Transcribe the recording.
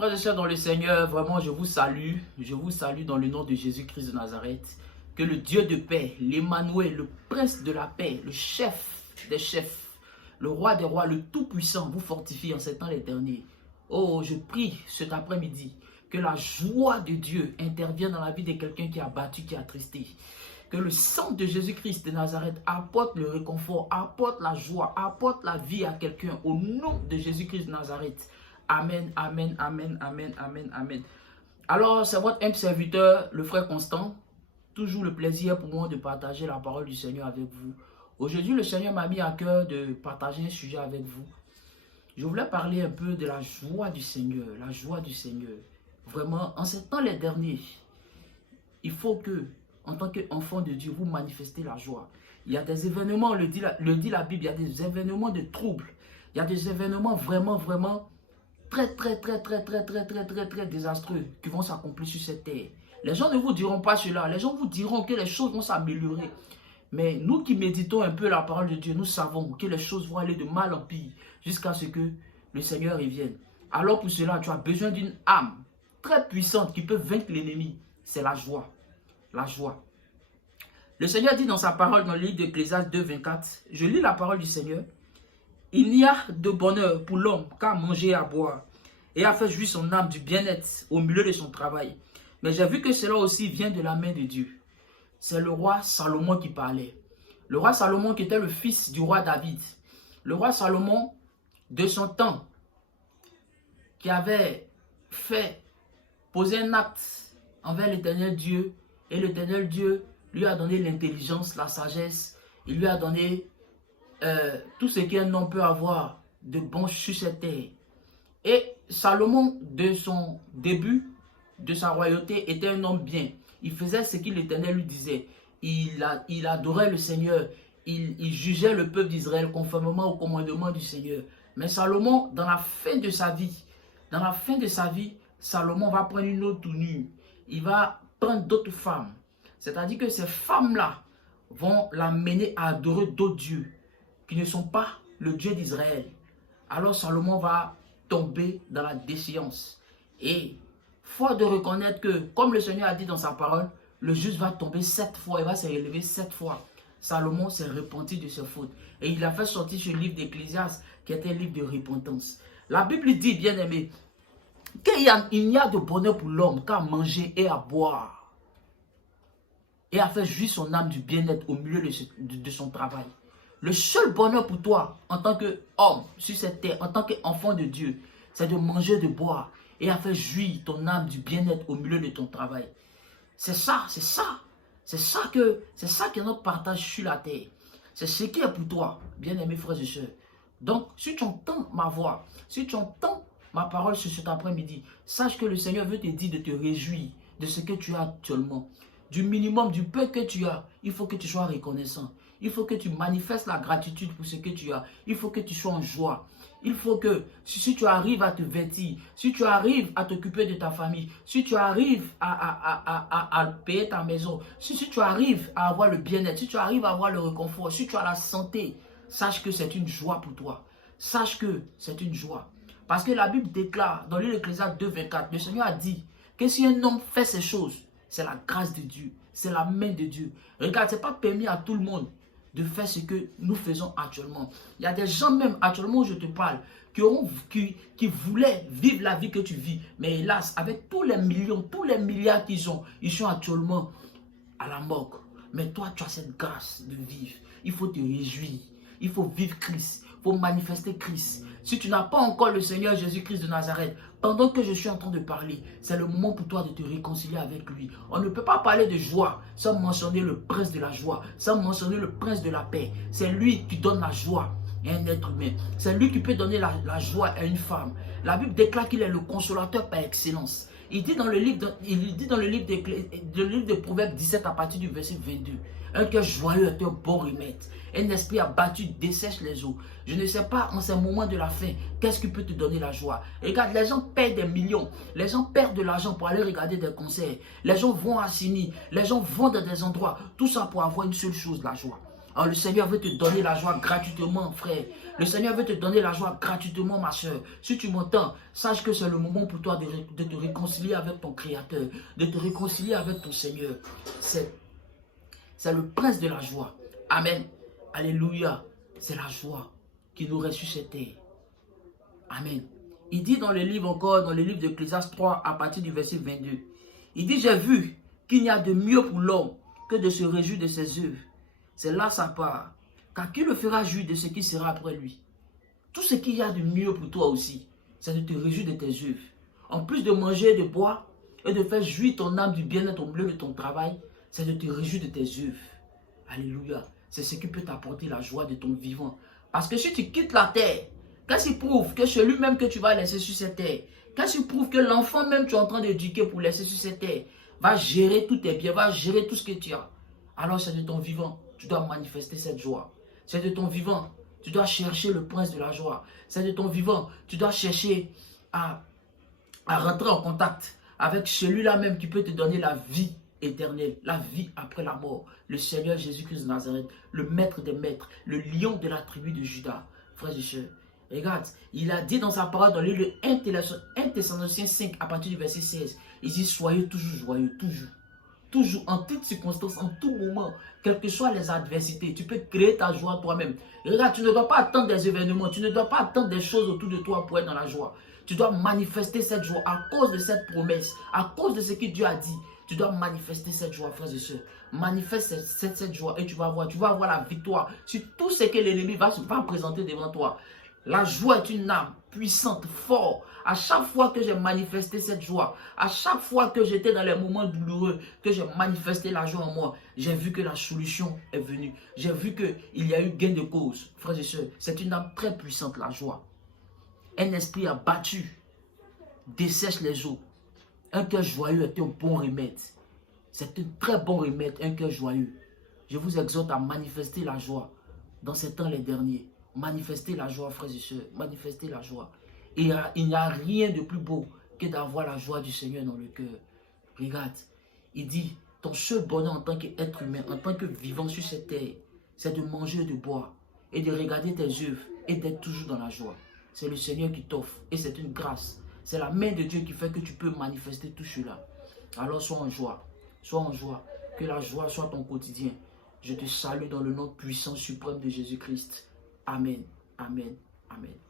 Frères et sœurs dans le Seigneur, vraiment je vous salue. Je vous salue dans le nom de Jésus-Christ de Nazareth. Que le Dieu de paix, l'Emmanuel, le prince de la paix, le chef des chefs, le roi des rois, le tout-puissant vous fortifie en ces temps les derniers. Oh, je prie cet après-midi que la joie de Dieu intervienne dans la vie de quelqu'un qui a battu, qui a attristé. Que le sang de Jésus-Christ de Nazareth apporte le réconfort, apporte la joie, apporte la vie à quelqu'un au nom de Jésus-Christ de Nazareth. Amen, amen, amen, amen, amen, amen. Alors, c'est votre humble serviteur, le frère Constant. Toujours le plaisir pour moi de partager la parole du Seigneur avec vous. Aujourd'hui, le Seigneur m'a mis à cœur de partager un sujet avec vous. Je voulais parler un peu de la joie du Seigneur, la joie du Seigneur. Vraiment, en ces temps les derniers, il faut que, en tant qu'enfant de Dieu, vous manifestez la joie. Il y a des événements, le dit la Bible, il y a des événements de troubles. Il y a des événements vraiment très désastreux qui vont s'accomplir sur cette terre. Les gens ne vous diront pas cela. Les gens vous diront que les choses vont s'améliorer. Mais nous qui méditons un peu la parole de Dieu, nous savons que les choses vont aller de mal en pire jusqu'à ce que le Seigneur revienne. Alors pour cela, tu as besoin d'une âme très puissante qui peut vaincre l'ennemi. C'est la joie. La joie. Le Seigneur dit dans sa parole, dans le livre d'Ecclésiaste 2, 24, je lis la parole du Seigneur. Il n'y a de bonheur pour l'homme qu'à manger et à boire, et à faire jouir son âme du bien-être au milieu de son travail. Mais j'ai vu que cela aussi vient de la main de Dieu. C'est le roi Salomon qui parlait. Le roi Salomon qui était le fils du roi David. Le roi Salomon, de son temps, qui avait fait poser un acte envers l'Éternel Dieu. Et l'Éternel Dieu lui a donné l'intelligence, la sagesse. Il lui a donné tout ce qu'un homme peut avoir de bon sur cette terre. Et Salomon, de son début, de sa royauté, était un homme bien. Il faisait ce que l'Éternel lui disait. Il adorait le Seigneur. Il jugeait le peuple d'Israël conformément au commandement du Seigneur. Mais Salomon, dans la fin de sa vie, Salomon va prendre une autre tournure. Il va prendre d'autres femmes. C'est-à-dire que ces femmes-là vont l'amener à adorer d'autres dieux qui ne sont pas le Dieu d'Israël. Alors Salomon va tomber dans la déchéance. Et fort de reconnaître que, comme le Seigneur a dit dans sa parole, le juste va tomber 7 fois, il va se relever 7 fois. Salomon s'est repenti de ses fautes. Et il a fait sortir ce livre d'Ecclésiaste, qui était un livre de repentance. La Bible dit, bien aimé, qu'il n'y a de bonheur pour l'homme qu'à manger et à boire. Et à faire jouir son âme du bien-être au milieu de son travail. Le seul bonheur pour toi, en tant qu'homme sur cette terre, en tant qu'enfant de Dieu, c'est de manger, de boire et à faire jouir ton âme du bien-être au milieu de ton travail. C'est ça qui est notre partage sur la terre. C'est ce qui est pour toi, bien-aimés frères et sœurs. Donc, si tu entends ma voix, si tu entends ma parole sur cet après-midi, sache que le Seigneur veut te dire de te réjouir de ce que tu as actuellement. Du minimum, du peu que tu as, il faut que tu sois reconnaissant. Il faut que tu manifestes la gratitude pour ce que tu as. Il faut que tu sois en joie. Il faut que, si tu arrives à te vêtir, si tu arrives à t'occuper de ta famille, si tu arrives à payer ta maison, si tu arrives à avoir le bien-être, si tu arrives à avoir le réconfort, si tu as la santé, sache que c'est une joie pour toi. Sache que c'est une joie. Parce que la Bible déclare, dans l'Ecclésiaste 2, 24, le Seigneur a dit que si un homme fait ces choses, c'est la grâce de Dieu, c'est la main de Dieu. Regarde, ce n'est pas permis à tout le monde de faire ce que nous faisons actuellement. Il y a des gens même actuellement où je te parle qui voulaient vivre la vie que tu vis. Mais hélas, avec tous les millions, tous les milliards qu'ils ont, ils sont actuellement à la morgue. Mais toi, tu as cette grâce de vivre. Il faut te réjouir. Il faut vivre Christ. Il faut manifester Christ. Si tu n'as pas encore le Seigneur Jésus-Christ de Nazareth, pendant que je suis en train de parler, c'est le moment pour toi de te réconcilier avec lui. On ne peut pas parler de joie sans mentionner le prince de la joie, sans mentionner le prince de la paix. C'est lui qui donne la joie à un être humain. C'est lui qui peut donner la joie à une femme. La Bible déclare qu'il est le consolateur par excellence. Il dit dans le livre de Proverbes 17 à partir du verset 22. Un cœur joyeux est un bon remède. Un esprit abattu dessèche les eaux. Je ne sais pas en ces moments de la fin, qu'est-ce qui peut te donner la joie. Regarde, les gens perdent des millions. Les gens perdent de l'argent pour aller regarder des concerts. Les gens vont à Sini. Les gens vont dans des endroits. Tout ça pour avoir une seule chose, la joie. Oh, le Seigneur veut te donner la joie gratuitement, frère. Le Seigneur veut te donner la joie gratuitement, ma soeur. Si tu m'entends, sache que c'est le moment pour toi de te réconcilier avec ton Créateur, de te réconcilier avec ton Seigneur. C'est le prince de la joie. Amen. Alléluia. C'est la joie qui nous ressuscite. Amen. Il dit dans le livre encore, dans le livre d'Ecclésiaste 3, à partir du verset 22. Il dit, j'ai vu qu'il n'y a de mieux pour l'homme que de se réjouir de ses œuvres. C'est là sa part. Car qui le fera jouir de ce qui sera après lui? Tout ce qu'il y a de mieux pour toi aussi, c'est de te réjouir de tes œuvres. En plus de manger et de boire, et de faire jouir ton âme du bien-être au milieu de ton travail, c'est de te réjouir de tes œuvres. Alléluia. C'est ce qui peut t'apporter la joie de ton vivant. Parce que si tu quittes la terre, qu'est-ce qui prouve que celui-même que tu vas laisser sur cette terre, qu'est-ce qui prouve que l'enfant même que tu es en train d'éduquer pour laisser sur cette terre, va gérer tous tes biens, va gérer tout ce que tu as. Alors c'est de ton vivant, tu dois manifester cette joie. C'est de ton vivant, tu dois chercher le prince de la joie. C'est de ton vivant, tu dois chercher à rentrer en contact avec celui-là même qui peut te donner la vie éternelle, la vie après la mort. Le Seigneur Jésus-Christ de Nazareth, le maître des maîtres, le lion de la tribu de Juda. Frères et sœurs, regarde, il a dit dans sa parole dans le livre 1 Thessaloniciens 5 à partir du verset 16, il dit soyez toujours joyeux, toujours. Toujours, en toutes circonstances, en tout moment, quelles que soient les adversités, tu peux créer ta joie toi-même. Regarde, tu ne dois pas attendre des événements, tu ne dois pas attendre des choses autour de toi pour être dans la joie. Tu dois manifester cette joie à cause de cette promesse, à cause de ce que Dieu a dit. Tu dois manifester cette joie, frères et sœurs. Manifeste cette joie et tu vas avoir la victoire sur tout ce que l'ennemi va présenter devant toi. La joie est une âme puissante, forte. À chaque fois que j'ai manifesté cette joie, à chaque fois que j'étais dans les moments douloureux, que j'ai manifesté la joie en moi, j'ai vu que la solution est venue. J'ai vu qu'il y a eu gain de cause. Frères et sœurs, c'est une âme très puissante, la joie. Un esprit abattu dessèche les eaux. Un cœur joyeux est un bon remède. C'est un très bon remède, un cœur joyeux. Je vous exhorte à manifester la joie dans ces temps les derniers. Manifestez la joie, frères et sœurs. Manifestez la joie. Et il n'y a rien de plus beau que d'avoir la joie du Seigneur dans le cœur. Regarde, il dit, ton seul bonheur en tant qu'être humain, en tant que vivant sur cette terre, c'est de manger et de boire, et de regarder tes œuvres, et d'être toujours dans la joie. C'est le Seigneur qui t'offre, et c'est une grâce. C'est la main de Dieu qui fait que tu peux manifester tout cela. Alors sois en joie, sois en joie, que la joie soit ton quotidien. Je te salue dans le nom puissant suprême de Jésus-Christ. Amen, amen, amen.